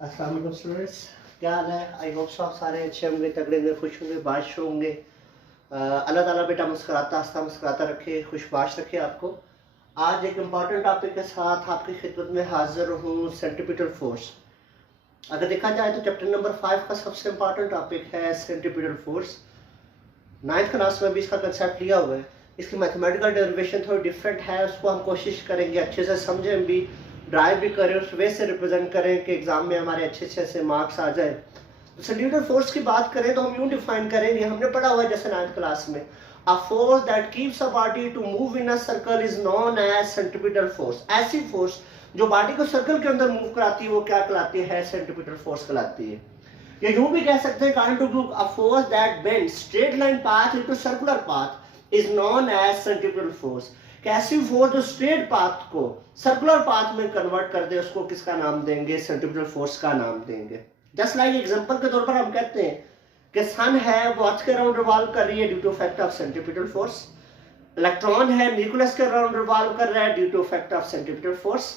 अस्सलाम वालेकुम स्टूडेंट्स, क्या हाल है? आई होप सब सारे अच्छे होंगे, तगड़े होंगे, खुश होंगे, बाश होंगे। अल्लाह ताला बेटा मुस्कुराता हंसता मुस्कुराता रखे, खुशबाश रखे आपको। आज एक इम्पॉर्टेंट टॉपिक के साथ आपकी खिदमत में हाजिर हूँ, सेंट्रीपिटल फोर्स। अगर देखा जाए तो चैप्टर नंबर 5 का सबसे इम्पॉर्टेंट टॉपिक है सेंट्रीपिटल फोर्स। 9th क्लास में भी इसका कंसेप्ट लिया हुआ है। इसकी मैथमेटिकल डेरिवेशन थोड़ी डिफरेंट है, उसको हम कोशिश करेंगे अच्छे से समझें भी, ड्राइव भी करें, उस वे से रिप्रेजेंट करें कि एग्जाम में हमारे अच्छे से मार्क्स आ जाए। तो सेंट्रीपिटल फोर्स की बात करें तो हम यूं डिफाइन करेंगे, हमने पढ़ा हुआ है जैसे 9th क्लास में, a force that keeps a body to move in a circle is known as centripetal force. ऐसी फोर्स जो बॉडी को सर्कल के अंदर मूव कराती है वो क्या कहलाती है? सेंट्रीपिटल फोर्स कहलाती है। या यूं भी कह सकते हैं kind of a force that bends straight line path into circular path is known as centripetal force. ऐसी फोर्स जो स्ट्रेट पाथ को सर्कुलर पाथ में कन्वर्ट कर दे उसको किसका नाम देंगे? सेंट्रीपिटल फोर्स का नाम देंगे। जस्ट लाइक एग्जांपल के तौर पर हम कहते हैं कि सन है वो अर्थ के अराउंड रिवॉल्व कर रही है due to effect of centripetal force. Electron है न्यूक्लियस के अराउंड रिवॉल्व कर रहा है due to effect of centripetal force.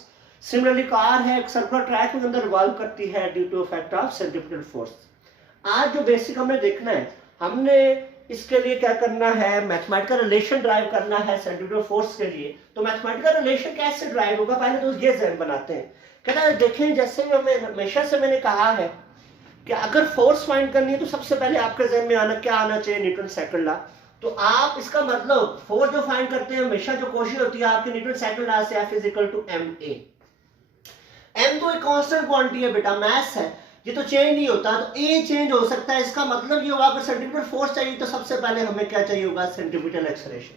Similarly car है एक सर्कुलर ट्रैक के अंदर रिवॉल्व करती है due to effect of centripetal force. आज जो बेसिक हमने देखना है, हमने इसके लिए क्या करना है? मैथमेटिकल रिलेशन ड्राइव करना है सेंट्रीपिटल फोर्स के लिए। तो मैथमेटिकल रिलेशन कैसे ड्राइव होगा, पहले तो ये ज़हन बनाते हैं। कहना है देखें, जैसे हमें हमेशा से मैंने कहा है कि अगर फोर्स फाइंड करनी है तो सबसे पहले आपके जहन में आना क्या आना चाहिए? Newton second law. तो आप इसका मतलब फोर्स जो फाइंड करते हैं हमेशा जो कोशिश होती है आपके न्यूटन सेकंड लॉ से, F = ma। m तो एक कांस्टेंट क्वांटिटी है बेटा, मास है, ये तो चेंज नहीं होता, तो ए चेंज हो सकता है। इसका मतलब ये होगा अगर सेंट्रीपिटल फोर्स चाहिए तो सबसे पहले हमें क्या चाहिए होगा? Centripetal acceleration.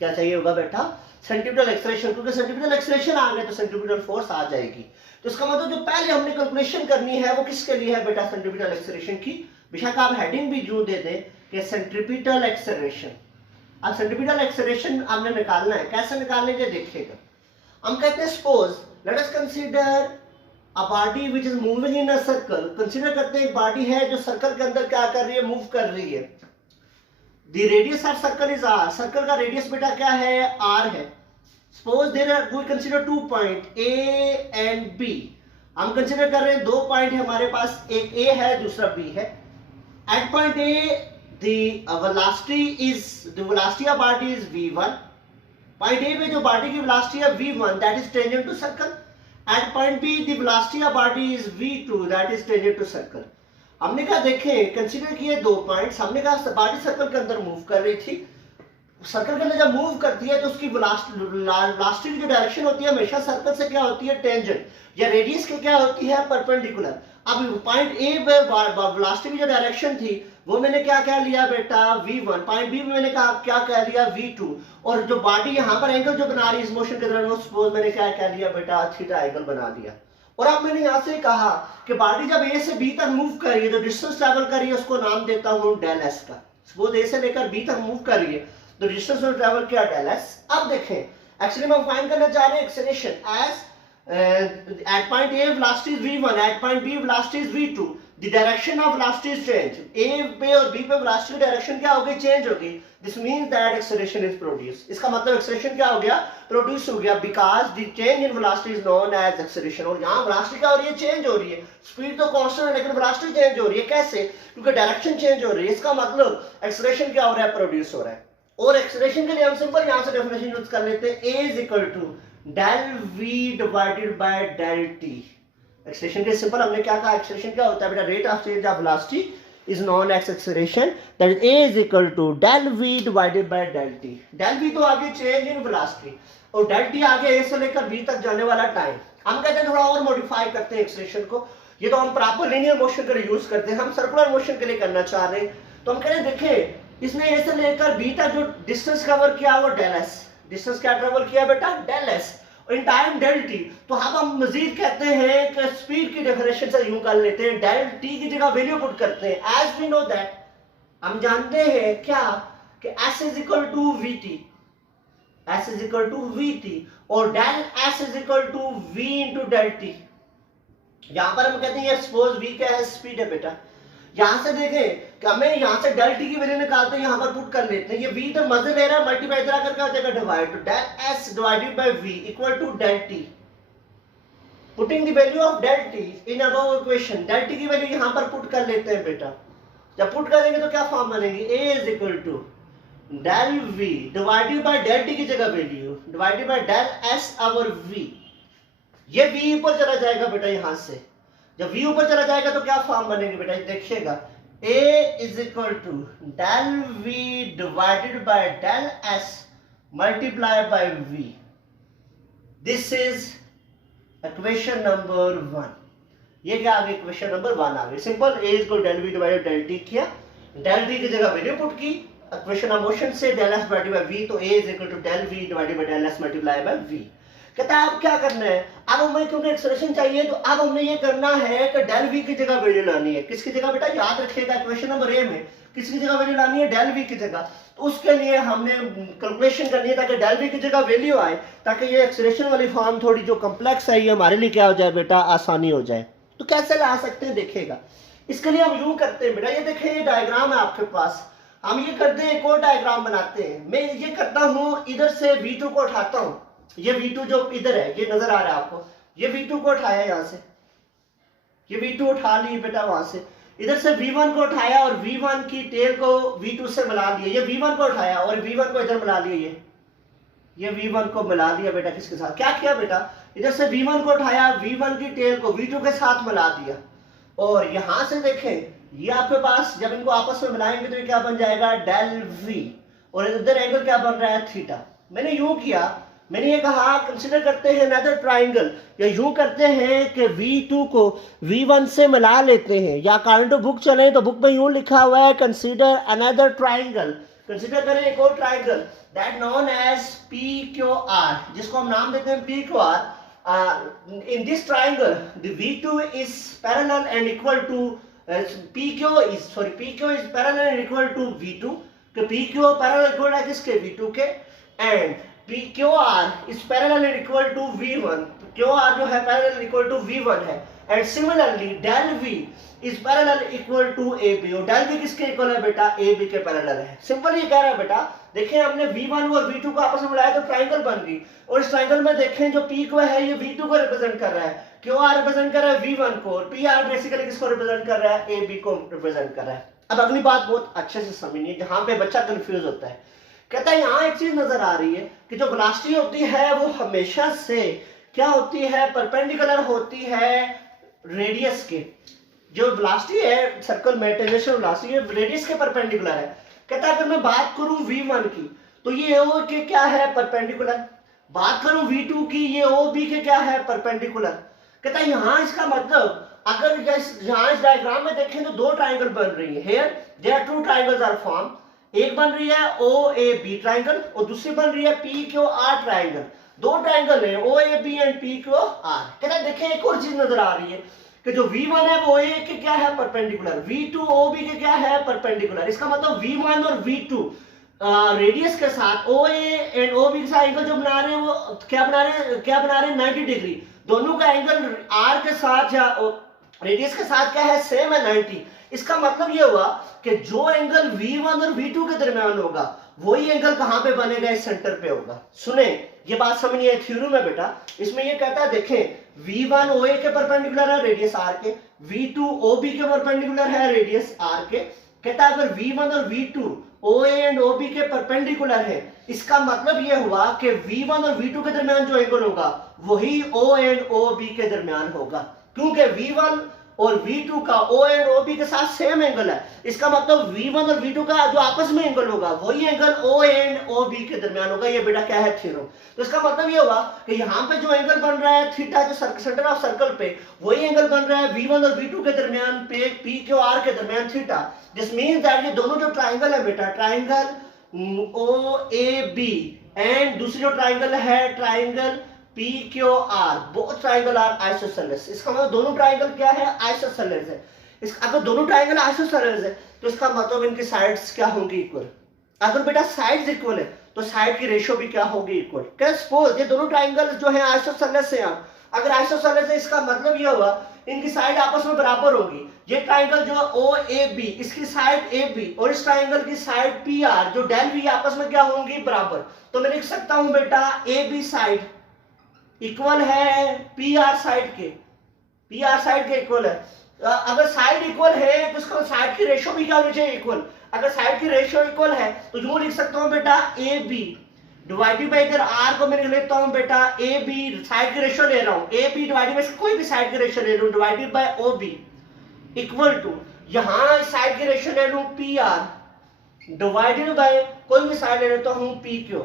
क्या चाहिए होगा बेटा? Centripetal acceleration. क्योंकि सेंट्रीपिटल एक्सेलरेशन आ गए तो सेंट्रीपिटल फोर्स आ जाएगी। तो इसका मतलब जो पहले हमने कैलकुलेशन करनी है वो किसके लिए है बेटा? सेंट्रीपिटल एक्सेलरेशन की। बेशक आप हेडिंग भी यूं दे दें कि सेंट्रीपिटल एक्सेलरेशन। अब सेंट्रीपिटल एक्सेलरेशन हमने निकालना है, कैसे निकालेंगे देखिएगा। हम कहते हैं suppose let us consider a body which is moving in a circle। Consider करते हैं एक बॉडी है जो सर्कल के अंदर क्या कर रही है? मूव कर रही है। the radius of circle is r। Circle का रेडियस बेटा क्या है? r है। Suppose there are we consider 2 point a and b। हम कंसीडर कर रहे हैं दो पॉइंट है हमारे पास, एक a है दूसरा b है। At point a the velocity of body is v1। Point a पे जो बॉडी की वेलोसिटी है v1 that is tangent to circle. At point B, the velocity of body is v2 that is tangent to circle। हमने कहा देखें, consider किए दो points. हमने कहा बॉडी सर्कल के अंदर मूव कर रही थी। सर्कल के अंदर जब मूव करती है तो उसकी वेलोसिटी की जो डायरेक्शन होती है हमेशा सर्कल से क्या होती है? टेंजेंट, या रेडियस के क्या होती है? परपेंडिकुलर। अब पॉइंट ए पे वेलोसिटी की जो डायरेक्शन थी वो मैंने क्या कह लिया बेटा? v1। पॉइंट बी में मैंने कहा क्या कह लिया? v2। और जो बॉडी यहाँ पर एंगल जो बना रही है इस मोशन के दौरान, सपोज मैंने क्या कह लिया बेटा? थीटा एंगल बना दिया। और अब मैंने यहाँ से कहा कि बॉडी जब ए से बी तक मूव कर रही है, जो डिस्टेंस ट्रैवल कर रही है उसको नाम देता हूँ डेल एस का। सपोज ए से लेकर बी तक मूव कर रही है तो डिस्टेंस में ट्रैवल किया डेल एस। अब देखें एक्चुअली हम फाइंड करना चाह रहे हैं acceleration as at point A velocity is v1, at point B velocity is v2। the direction of velocity is change। A पे और B पे velocity की डायरेक्शन क्या होगी? चेंज होगी। this means that acceleration is produced। इसका मतलब acceleration क्या हो गया? प्रोड्यूस हो गया, because the change in velocity is known as acceleration। और यहाँ velocity क्या हो रही है? चेंज हो रही है। स्पीड तो कांस्टेंट है लेकिन velocity चेंज हो रही है। कैसे? क्योंकि डायरेक्शन चेंज हो रही है। इसका मतलब एक्सेलरेशन क्या हो रहा है? प्रोड्यूस हो रहा है। और एक्सेलरेशन के लिए हम सिंपल यहाँ से डेफिनेशन यूज कर लेते हैं, A = del v divided by del t। Acceleration के सिंपल हमने क्या कहा? एक्सेलरेशन क्या होता है बेटा? Rate of change of velocity is known as acceleration, that is A = del v divided by del t। del v तो आगे चेंज इन वेलोसिटी और del t आगे A से लेकर B तक जाने वाला टाइम। हम कहते हैं थोड़ा और मॉडिफाई करते हैं एक्सेलरेशन को। ये तो हम प्रॉपर लीनियर मोशन के लिए यूज करते हैं, हम सर्कुलर मोशन के लिए करना चाह रहे हैं। तो हम कह रहे हैं देखें इसने A से लेकर B तक जो डिस्टेंस कवर किया वो डेल एस। डिस्टेंस क्या ट्रेवल किया बेटा? Del S. In time del T. तो अब हम मजीद कहते हैं कि स्पीड की डेफिनेशन से यूं कर लेते हैं, डेल टी की जगह वैल्यू पुट करते हैं। एज वी नो दैट, हम जानते हैं क्या कि S = vt। S = vt और del S = v * del t। यहां पर हम कहते हैं ये सपोज v क्या है? स्पीड है बेटा। यहां से देखें कि हमें यहां से डेल टी की वैल्यू निकालते हैं, यहां पर पुट कर लेते हैं। ये v तो मजे ले रहा है, मल्टीप्लाई इधर आकर क्या हो जाएगा? डिवाइड। तो del s divided by v = del t। Putting the value of del T in above equation, del T की वैल्यू यहाँ पर पुट कर लेते हैं बेटा। जब पुट करेंगे तो क्या फॉर्म बनेगी, a is equal to del v divided by del T की जगह value divided by del s over v. ये वी ऊपर चला जाएगा बेटा यहाँ से, जब वी ऊपर चला जाएगा तो क्या फॉर्म बनेगी बेटा, देखिएगा a is equal to del v divided by del s multiply by v. This is equation number 1। ये क्या आ गया, इक्वेशन नंबर 1 आ गई। Simple, a is equal del v divided del t किया, डेल टी की जगह वैल्यू पुट की, equation of motion से del S divided by v, तो a is equal to del v divided by del s multiply by v. कहता है अब क्या करना है, अब हमें क्योंकि एक्सप्रेशन चाहिए तो अब हमने ये करना है कि डेल वी की जगह वैल्यू लानी है। किसकी जगह बेटा, याद रखिएगा इक्वेशन नंबर ए में किसकी जगह वैल्यू लानी है, डेल वी की जगह। तो उसके लिए हमने कैलकुलेशन करनी है ताकि डेल वी की जगह वैल्यू आए, ताकि ये एक्सप्रेशन वाली फॉर्म थोड़ी जो कॉम्प्लेक्स है ये हमारे लिए क्या हो जाए बेटा, आसानी हो जाए। तो कैसे ला सकते हैं, देखिएगा। इसके लिए हम यूं करते हैं बेटा, ये देखिए ये डायग्राम है आपके पास, हम ये करते हैं एक और डायग्राम बनाते हैं। मैं ये करता हूँ, इधर से V2 को उठाता हूँ, ये V2 जो इधर है ये नजर आ रहा है आपको, ये V2 को उठाया यहाँ से, ये V2 उठा ली बेटा वहां से, इधर से V1 को उठाया और V1 की टेल को V2 से मिला लिया, ये V1 को उठाया और V1 को इधर मिला लिया, ये V1 को मिला दिया बेटा। किसके साथ, क्या किया बेटा, इधर से V1 को उठाया, V1 की टेल को V2 के साथ मिला दिया, और यहां से देखें ये आपके पास जब इनको आपस में मिलाएंगे तो ये क्या बन जाएगा, डेल V, और इधर एंगल क्या बन रहा है, थीटा। मैंने यूं किया, मैंने ये कहा कंसीडर करते हैं अनदर ट्राइंगल, या यूं करते हैं कि V2 को V1 से मिला लेते हैं, या अकॉर्डिंग टू बुक चले तो बुक में यूं लिखा हुआ है कंसीडर अनदर ट्राइंगल, कंसीडर करें एक और triangle that known as PQR, जिसको हम नाम देते हैं PQR। In this triangle the V2 is parallel and equal to PQ is parallel and equal to V2, कि PQ parallel equal है किसके, V2 के, and PQR is parallel and equal to V1, QR जो है parallel equal to V1 है, and similarly del V is parallel equal to AB, और del V किसके equal है बेटा, AB के पैरेलल है। सिंपल ये कह रहा है बेटा, देखिए हमने V1 और V2 को आपस में मिलाया तो ट्राइंगल बन गई, और इस ट्राइंगल में देखें जो PQ है ये V2 को रिप्रेजेंट कर रहा है, QR रिप्रेजेंट कर रहा है V1 को, और PR बेसिकली किसको रिप्रेजेंट कर रहा है, AB को रिप्रेजेंट कर रहा है। अब अगली बात बहुत अच्छे से समझिए, जहां पे बच्चा कंफ्यूज होता है, कहता है यहाँ एक चीज नजर आ रही है कि जो वेलोसिटी होती है वो हमेशा से क्या होती है, परपेंडिकुलर होती है रेडियस के। जो वेलोसिटी है सर्कल में, टेंजेंशियल वेलोसिटी रेडियस के परपेंडिकुलर है। कहता है अगर मैं बात करूं V1 की तो ये O के क्या है, परपेंडिकुलर, बात करूं V2 की ये OB के क्या है, परपेंडिकुलर। कहता है यहाँ इसका मतलब अगर यहाँ इस डायग्राम में देखें तो दो ट्राइंगल बन रही है, here there are two triangles are form, एक बन रही है OAB ट्राइंगल और दूसरी बन रही है PQR ट्राइंगल। दो ट्राइंगल है OAB एंड PQR। कहता है देखें एक और चीज नजर आ रही है कि जो V1 है वो OA के क्या है, परपेंडिकुलर, V2 OB के क्या है, परपेंडिकुलर। इसका मतलब V1 और V2 रेडियस के साथ OA एंड OB के साथ एंगल जो बना रहे हैं वो क्या बना रहे हैं 90 डिग्री। दोनों का एंगल R के साथ या रेडियस के साथ क्या है, सेम है 90। इसका मतलब ये हुआ कि जो एंगल V1 और V2 के दरमियान होगा वही एंगल कहां पे बनेगा, इस सेंटर पे होगा। सुने ये बात समझिए, थ्योरम है बेटा, इसमें ये कहता है देखें V1 OA के परपेंडिकुलर है रेडियस R के, V2 OB के परपेंडिकुलर है रेडियस R के। कहता है अगर V1 और V2 OA एंड OB के परपेंडिकुलर है, इसका मतलब यह हुआ कि V1 और V2 के दरमियान जो एंगल होगा वही O एंड OB के दरमियान होगा, क्योंकि V1 और V2 का O एंड OB के साथ सेम एंगल है। इसका मतलब V1 और V2 का जो आपस में एंगल होगा वही एंगल O एंड OB के दरमियान होगा। ये बेटा क्या है, थ्योरम। तो इसका मतलब ये हुआ कि यहाँ पे जो एंगल बन रहा है थीटा, जो सेंटर ऑफ सर्कल पे वही एंगल बन रहा है V1 और V2 के दरमियान पे, PQR के दरमियान थीटा। दिस मींस दैट ये दोनों जो ट्राइंगल है बेटा, ट्राइंगल OAB एंड दूसरी जो ट्राइंगल है triangle PQR, both triangle are isosceles. इसका मतलब दोनों ट्राइंगल क्या है, आइसोसेलेस है। अगर दोनों ट्राइंगल आइसोसेलेस है तो इसका मतलब इनकी साइड्स क्या होंगी, इक्वल। अगर बेटा साइड्स इक्वल है तो साइड की रेशियो भी क्या होगी, इक्वल। क्या सपोज ये दोनों ट्राइंगल जो है आइसोसेलेस है, अगर आइसोसेलेस है इसका मतलब ये हुआ इनकी साइड आपस में बराबर होगी। ये ट्राइंगल जो OAB इसकी साइड AB और इस ट्राइंगल की साइड PR जो डेल V आपस में क्या होंगी, बराबर। तो मैं लिख सकता हूं बेटा AB साइड इक्वल है पी आर साइड के, पी आर साइड के इक्वल है। अगर साइड इक्वल है तो उसका साइड की रेशियो भी क्या होनी चाहिए, इक्वल। अगर साइड की रेशियो इक्वल है तो यूं लिख सकता हूं बेटा ए बी डिवाइडेड बाई, इधर आर को मैं लिख लेता हूं बेटा ए बी, साइड की रेशियो ले रहा हूं, ए बी डिवाइडेड बाई कोई भी साइड की रेशियो ले लूं divided by O B equal to, यहां साइड की रेशियो ले लूं पी आर डिवाइडेड बाई कोई भी साइड ले लेता हूं पी क्यू।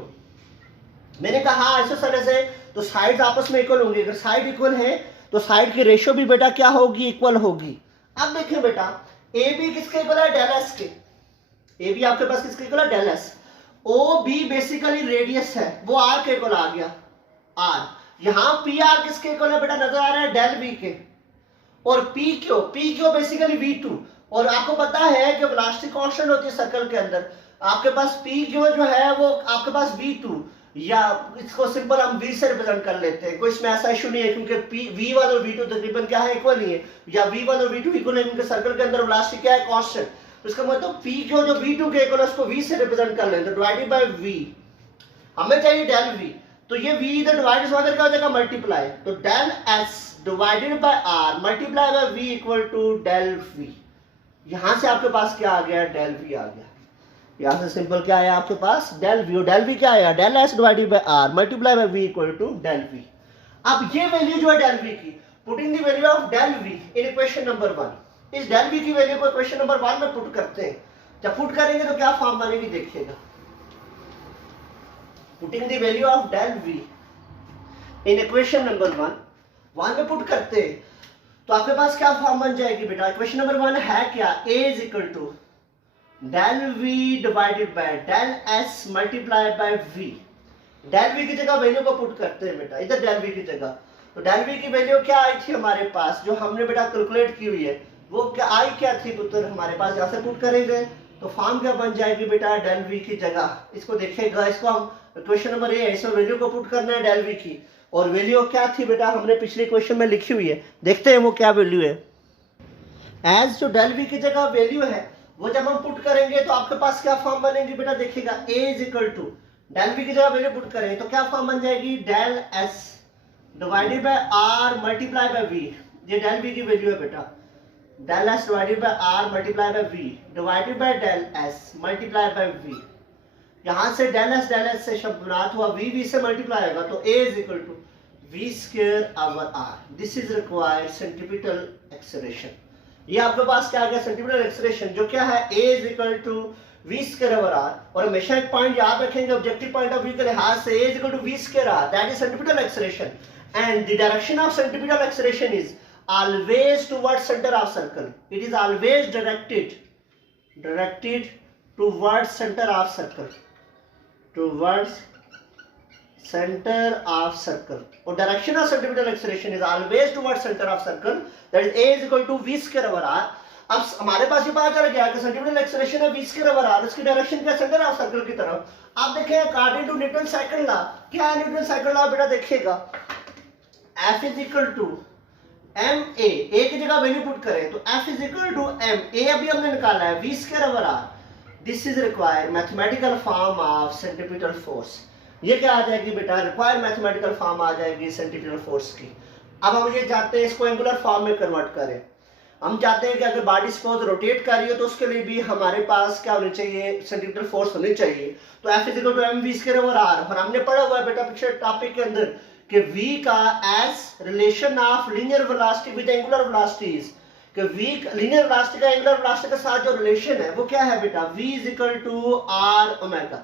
मैंने कहा ऐसे तरह से तो साइड्स आपस में इक्वल होंगी, अगर साइड इक्वल है तो साइड की रेशियो भी बेटा क्या होगी, इक्वल होगी। अब देखिए बेटा ए बी किसके इक्वल है, डेल एस के, ए बी आपके पास किसके इक्वल है, del S. O B basically radius है, वो आर के इक्वल आ गया आर। यहां पी आर किसके इक्वल है बेटा, नजर आ रहा है डेल वी के। और P Q basically V two, और आपको पता है कि वेलोसिटी कांस्टेंट होती है सर्कल के अंदर, आपके पास पी क्यू जो है वो आपके पास वी टू, या इसको सिंपल हम v से रिप्रेजेंट कर लेते हैं, कोई इसमें ऐसा इशू नहीं है क्योंकि v1 और v2 तकरीबन क्या है, इक्वल नहीं है, या v1 और v2 इक्वल है क्योंकि सर्कल के अंदर वेलोसिटी क्या है, कांस्टेंट। तो इसका मतलब p जो v2 के इक्वल है उसको v से रिप्रेजेंट कर लेते हैं, डिवाइडेड बाय v, हमें चाहिए डेल v, तो ये v इधर डिवाइड होकर क्या हो जाएगा, मल्टीप्लाई, तो del s divided by r multiply by v equal to del v। यहां से आपके पास क्या आ गया, डेल v आ गया। यहां से सिंपल क्या आया आपके पास, डेल वी, और डेल वी क्या आया, del S divided by R multiply by V equal to del V. अब ये वैल्यू जो है डेल वी की, putting the value of del V in equation number 1, इस डेल वी की वैल्यू को इक्वेशन नंबर 1 में पुट करते हैं। जब पुट करेंगे तो क्या फॉर्म बनेगी देखिएगा, putting the value of del V in equation number 1 में पुट करते हैं तो आपके पास क्या फॉर्म बन जाएगी बेटा, इक्वेशन नंबर 1 है क्या, a is equal to del v divided by del s multiply by v। Del v की जगह वैल्यू को पुट करते हैं बेटा, इधर डेल v की जगह, तो डेल v की वैल्यू क्या आई थी हमारे पास, जो हमने बेटा कैलकुलेट की हुई है वो क्या आई, क्या थी पुत्र हमारे पास, यहां से पुट करेंगे तो फॉर्म क्या बन जाएगी बेटा, डेल v की जगह, इसको देखिएगा, इसको हम क्वेश्चन नंबर ए है, इसमें वैल्यू को पुट करना है डेल v की, और वैल्यू क्या थी बेटा हमने पिछले क्वेश्चन में लिखी हुई है, देखते हैं वो क्या वैल्यू है। एज जो डेल v की जगह वैल्यू है वो जब हम पुट करेंगे तो आपके पास क्या फॉर्म बनेगी बेटा, देखिएगा a is equal to del v की जगह वैल्यू पुट करेंगे तो क्या फॉर्म बन जाएगी, del s divided by r multiply by v, ये डेल v की वैल्यू है बेटा, del s divided by r multiply by v divided by del s multiply by v। यहां से डेल s से शब्द बनात हुआ v से मल्टीप्लाई होगा तो a is equal to v square over r, this is required centripetal acceleration. ये आपके पास क्या आ गया, सेंटीमीटर एक्सेलरेशन, जो क्या है a is equal to v square over r, और हमेशा एक पॉइंट याद रखेंगे ऑब्जेक्टिव पॉइंट ऑफ व्यू के लिहाज से a is equal to v square r, that is centimetre acceleration, and the direction of centimetre acceleration is always towards centre of circle, it is always directed towards centre of circle, towards center of circle, और direction of centimeter acceleration is always towards center of circle, that is a is equal to v square over r। अब हमारे पास ये पता चल गया कि centimetre acceleration है v square over r, उसकी डायरेक्शन क्या, सेंटर ऑफ सर्कल की तरफ। आप देखें according to Newton second law, क्या है न्यूटन सेकंड लॉ बेटा, देखिएगा f is equal to m a की जगह वैल्यू पुट करें तो f is equal to m a अभी हमने निकाला है v square over r, this is required mathematical form of centripetal force. ये क्या आ जाएगी बेटा, रिक्वायर्ड मैथमेटिकल फॉर्म आ जाएगी सेंट्रीपिटल फोर्स की। अब हम ये चाहते हैं इसको एंगुलर फॉर्म में कन्वर्ट करें, हम चाहते हैं कि अगर बॉडी सपोज रोटेट कर रही हो तो उसके लिए भी हमारे पास क्या होनी चाहिए, सेंट्रीपिटल फोर्स होनी चाहिए, तो F is equal to mv square over r, और हमने पढ़ा हुआ है बेटा पिछले टॉपिक के अंदर कि v का as relation of linear velocity with angular velocities, कि v लीनियर वेलोसिटी का एंगुलर वेलोसिटी के साथ जो रिलेशन है वो क्या है बेटा, v is equal to r omega.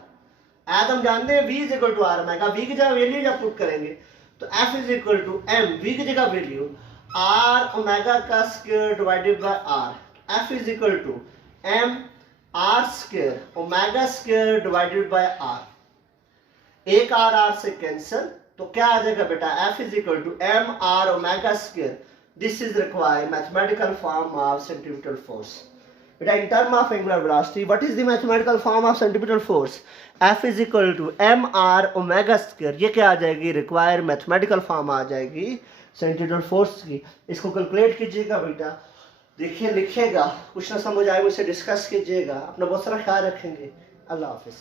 आज हम जानते हैं v is equal to r omega, v की जगह वैल्यू जब पुट करेंगे तो f is equal to m, v की जगह वैल्यू r ओमेगा का square divided by r, f is equal to m r square omega square divided by r, एक r से कैंसिल, तो क्या आ जाएगा बेटा, f is equal to m r omega square, this is required mathematical form of centripetal force. बेटा in term of angular velocity what is the mathematical form of centripetal force, F is equal to mr omega square, ये क्या आ जाएगी, required mathematical form आ जाएगी centripetal force की। इसको calculate कीजिएगा बेटा, देखिए लिखिएगा, कुछ ना समझ आए मुझसे डिस्कस कीजिएगा, अपना बहुत सारा ख्याल रखेंगे, अल्लाह हाफिज।